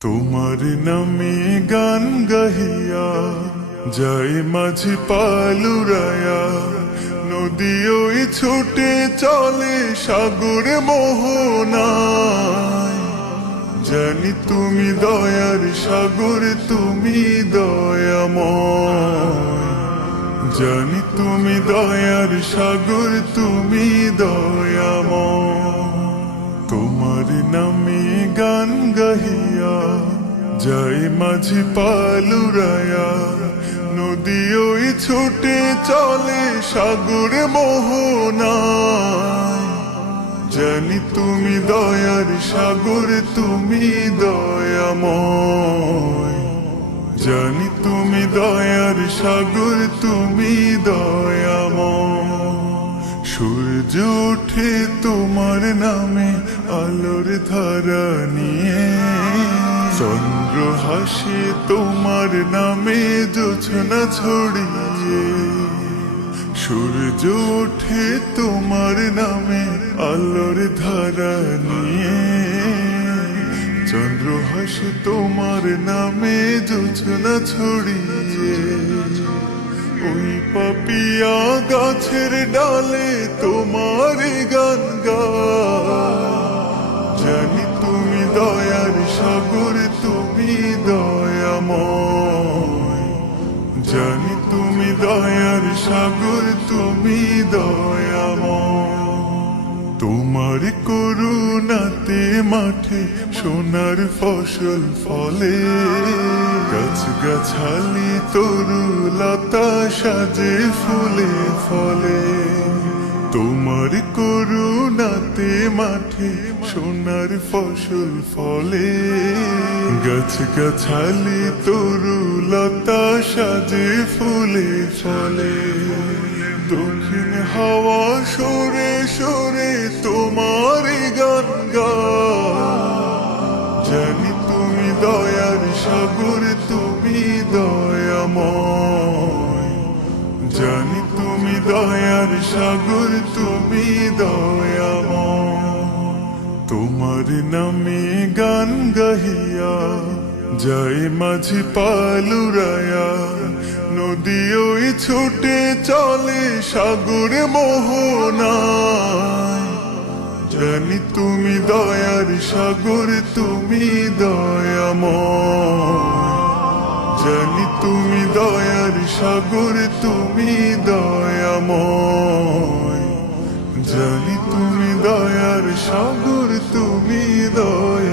তোমার নামে গান গাহিয়া যাই মাঝি পালুরায়া, নদী ওই ছুটে চলে সাগর মোহনায়। জানি তুমি দয়ার সাগর, তুমি দয়াময়। জানি তুমি দয়ার সাগর, তুমি দয়াময়। তোমার নামে গান গাহিয়া যাই মাঝি পালুরায়া, নদী ওই ছুটে চলে সাগর মোহনায়। জানি তুমি দয়ার সাগর, তুমি দয়াময়। জানি তুমি দয়ার সাগর, তুমি দয়াময়। সূর্য ওঠে তোমার নামে আলোর ধারা নিয়ে, চন্দ্র হাসে তোমার নামে জোছনা ছড়িয়ে। সূর্য ওঠে তোমার নামে আলোর ধারা নিয়ে, চন্দ্র হাসে তোমার নামে জোছনা ছড়িয়ে। ওই পাপিয়া গাছের ডালে তোমার গান গায়। জানি তুমি দয়ার সাগর, তুমি দয়াময়। জানি তুমি দয়ার সাগর, তুমি দয়াময়। তোমার করুণাতে মাঠে সোনার ফসল ফলে, গাছ গাছালি তরুলতা সাজে ফুলে ফলে। তোমার করুণাতে মাঠে সোনার ফসল ফলে, গাছ গাছালি তরুলতা সাজে ফুলে ফলে। দক্ষিণ হাওয়া সরে সরে তোমার গান গায়। জানি তুমি দয়ার সাগর, তুমি দয়াময়। জানি তুমি দয়ার সাগর, তুমি দয়াময়। তোমার নামে গান গাহিয়া যাই মাঝি পালুরায়া, নদী ওই ছুটে চলে সাগর মোহনায়। জানি তুমি দয়ার সাগর, তুমি দয়াময়। জানি তুমি দয়ার সাগর, তুমি দয়াময়। জানি তুমি দয়ার সাগর, তুমি দয়াময়।